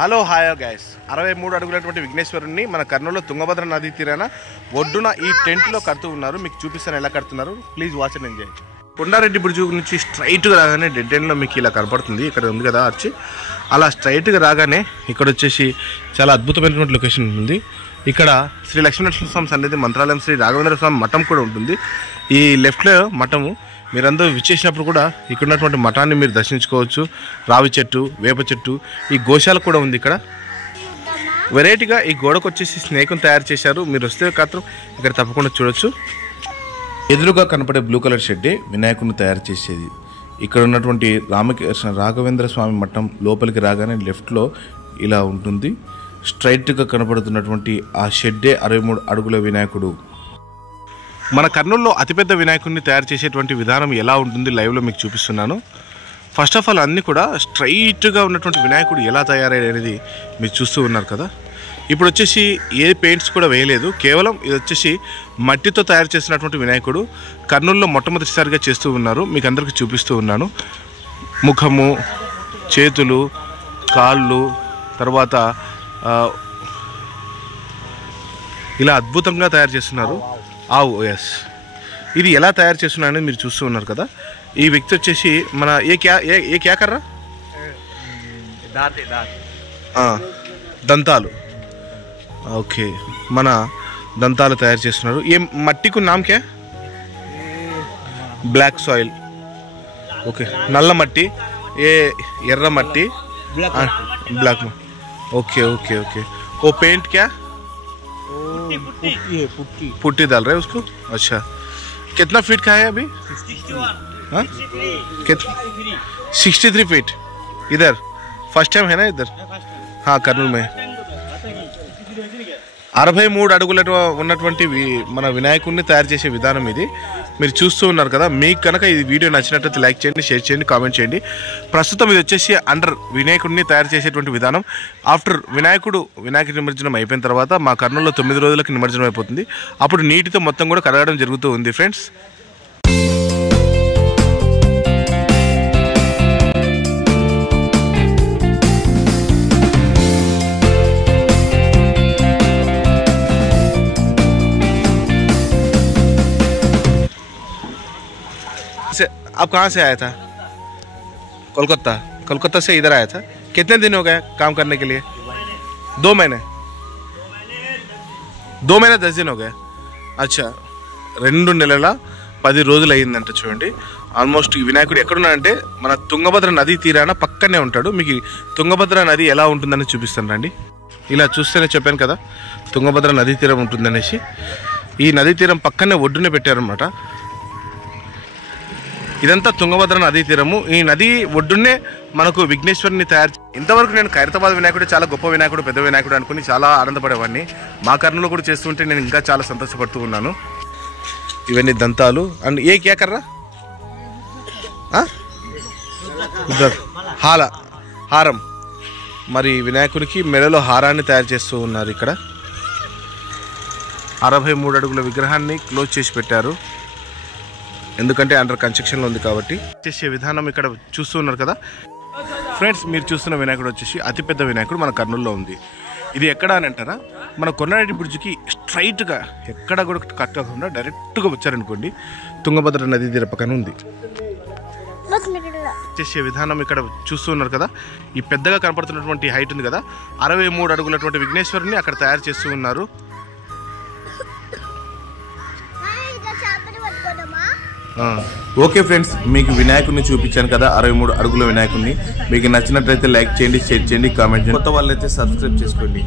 Hello hi guys 63 అడుగులటువంటి విఘ్నేశ్వరుని మన కర్నూలులో తుంగభద్ర నది తీరాన ఒడ్డున ఈ టెంట్లో కడుతూ ఉన్నారు. మీకు చూపిస్తాను ఎలా కడుతున్నారు. Please watch and enjoy. Kondareddy bridge నుంచి స్ట్రైట్గా రాగానే డెడ్ ఎండ్లో మీకు ఇలా కనపడుతుంది. ఇక్కడ ఉంది కదా ఆర్చి, అలా స్ట్రైట్గా రాగానే ఇక్కడ వచ్చేసి చాలా అద్భుతమైనటువంటి లొకేషన్ ఉంటుంది. ఇక్కడ శ్రీ లక్ష్మీనరసింహస్వామి సన్నిధి, మంత్రాలయం, శ్రీ రాఘవేంద్ర స్వామి మఠం కూడా ఉంటుంది. ఈ లెఫ్ట్లో మఠము మీరందరూ విచ్చేసినప్పుడు కూడా ఇక్కడ ఉన్నటువంటి మఠాన్ని మీరు దర్శించుకోవచ్చు. రావి చెట్టు, వేప చెట్టు, ఈ గోశాల కూడా ఉంది. ఇక్కడ వెరైటీగా ఈ గోడకు వచ్చేసి స్నేక్ను తయారు చేశారు. మీరు వస్తే మాత్రం ఇక్కడ తప్పకుండా చూడొచ్చు. ఎదురుగా కనపడే బ్లూ కలర్ షెడ్డే వినాయకుడిని తయారు చేసేది. ఇక్కడ ఉన్నటువంటి రాఘవేంద్ర స్వామి మఠం లోపలికి రాగానే లెఫ్ట్లో ఇలా ఉంటుంది. స్ట్రైట్గా కనపడుతున్నటువంటి ఆ షెడ్డే 63 అడుగుల వినాయకుడు. మన కర్నూలులో అతిపెద్ద వినాయకుడిని తయారు చేసేటువంటి విధానం ఎలా ఉంటుంది లైవ్లో మీకు చూపిస్తున్నాను. ఫస్ట్ ఆఫ్ ఆల్ అన్నీ కూడా స్ట్రైట్గా ఉన్నటువంటి వినాయకుడు ఎలా తయారయ్యేది మీరు చూస్తూ ఉన్నారు కదా. ఇప్పుడు వచ్చేసి ఏ పెయింట్స్ కూడా వేయలేదు, కేవలం ఇది వచ్చేసి మట్టితో తయారు చేసినటువంటి వినాయకుడు కర్నూలులో మొట్టమొదటిసారిగా చేస్తూ ఉన్నారు. మీకు అందరికీ చూపిస్తూ ఉన్నాను. ముఖము, చేతులు, కాళ్ళు, తర్వాత ఇలా అద్భుతంగా తయారు చేస్తున్నారు. ఎస్, ఇది ఎలా తయారు చేస్తున్నారని మీరు చూస్తూ ఉన్నారు కదా. ఈ వ్యక్తి వచ్చేసి మన ఏ క్యా కర్రా దంతాలు. ఓకే, మన దంతాలు తయారు చేస్తున్నారు. ఏ మట్టికు నామ్ క్యా? Black soil. ఓకే, నల్ల మట్టి, ఏ ఎర్ర మట్టి, ब्लैक में. Okay okay okay. वो पेंट क्या? पुट्टी डाल रहे हैं उसको. अच्छा, कितना फीट का है अभी? 63 फीट. इधर फर्स्ट टाइम है ना इधर? हाँ, कर्नूल में 63 అడుగుల ఉన్నటువంటి మన వినాయకుడిని తయారు చేసే విధానం ఇది మీరు చూస్తూ ఉన్నారు కదా. మీకు కనుక ఈ వీడియో నచ్చినట్లయితే లైక్ చేయండి, షేర్ చేయండి, కామెంట్ చేయండి. ప్రస్తుతం ఇది వచ్చేసి అండర్ వినాయకుడిని తయారు చేసేటువంటి విధానం. ఆఫ్టర్ వినాయక నిమజ్జనం అయిపోయిన తర్వాత మా కర్నూలులో 9 రోజులకి నిమజ్జనం అయిపోతుంది. అప్పుడు నీటితో మొత్తం కూడా కడగడం జరుగుతూ ఉంది ఫ్రెండ్స్. आप कहाँ से आया था? कोलकाता से इधर आया था. कितने दिन हो गए काम करने के लिए? 2 महीने 10 दिन हो गए. अच्छा, 2 నెలల 10 రోజులు అయ్యిందంట. చూడండి, ఆల్మోస్ట్ ఈ వినాయకుడు ఎక్కడున్నాడంటే మన తుంగభద్ర నది తీరాన పక్కనే ఉంటాడు. మీకు తుంగభద్ర నది ఎలా ఉంటుందని చూపిస్తాను రండి. ఇలా చూస్తేనే చెప్పాను కదా తుంగభద్ర నదీ తీరం ఉంటుందనేసి. ఈ నదీ తీరం పక్కనే ఒడ్డునే పెట్టారనమాట. ఇదంతా తుంగభద్ర నదీ తీరము. ఈ నది ఒడ్డునే మనకు విఘ్నేశ్వరుని తయారు. ఇంతవరకు నేను ఖైరతాబాద్ వినాయకుడు చాలా గొప్ప వినాయకుడు, పెద్ద వినాయకుడు అనుకుని చాలా ఆనందపడేవాడిని. మా కర్నూలులో కూడా చేస్తుంటే నేను ఇంకా చాలా సంతోషపడుతూ ఉన్నాను. ఇవన్నీ దంతాలు. అండ్ ఏ క్యా కర్రా? హారం. మరి వినాయకుడికి మెడలో హారాన్ని తయారు చేస్తూ ఉన్నారు. ఇక్కడ 63 అడుగుల విగ్రహాన్ని క్లోజ్ చేసి పెట్టారు, ఎందుకంటే అండర్ కన్స్ట్రక్షన్లో ఉంది కాబట్టి. చేసే విధానం ఇక్కడ చూస్తూ ఉన్నారు కదా ఫ్రెండ్స్. మీరు చూస్తున్న వినాయకుడు వచ్చేసి అతిపెద్ద వినాయకుడు మన కర్నూలులో ఉంది. ఇది ఎక్కడ అని అంటారా, మన కొండారెడ్డి బ్రిడ్జ్కి స్ట్రైట్గా ఎక్కడ కూడా కట్టకుండా డైరెక్ట్గా వచ్చారనుకోండి, తుంగభద్ర నది తీర పక్కన ఉంది. చేసే విధానం ఇక్కడ చూస్తూ ఉన్నారు కదా. ఈ పెద్దగా కనపడుతున్నటువంటి హైట్ ఉంది కదా, 63 అడుగులటువంటి విఘ్నేశ్వరుని అక్కడ తయారు చేస్తూ ఉన్నారు. ఓకే ఫ్రెండ్స్, మీకు వినాయకుడిని చూపించాను కదా, 63 అడుగుల వినాయకుడిని. మీకు నచ్చినట్లయితే లైక్ చేయండి, షేర్ చేయండి, కామెంట్ చేయండి. కొత్త వాళ్ళైతే సబ్స్క్రైబ్ చేసుకోండి.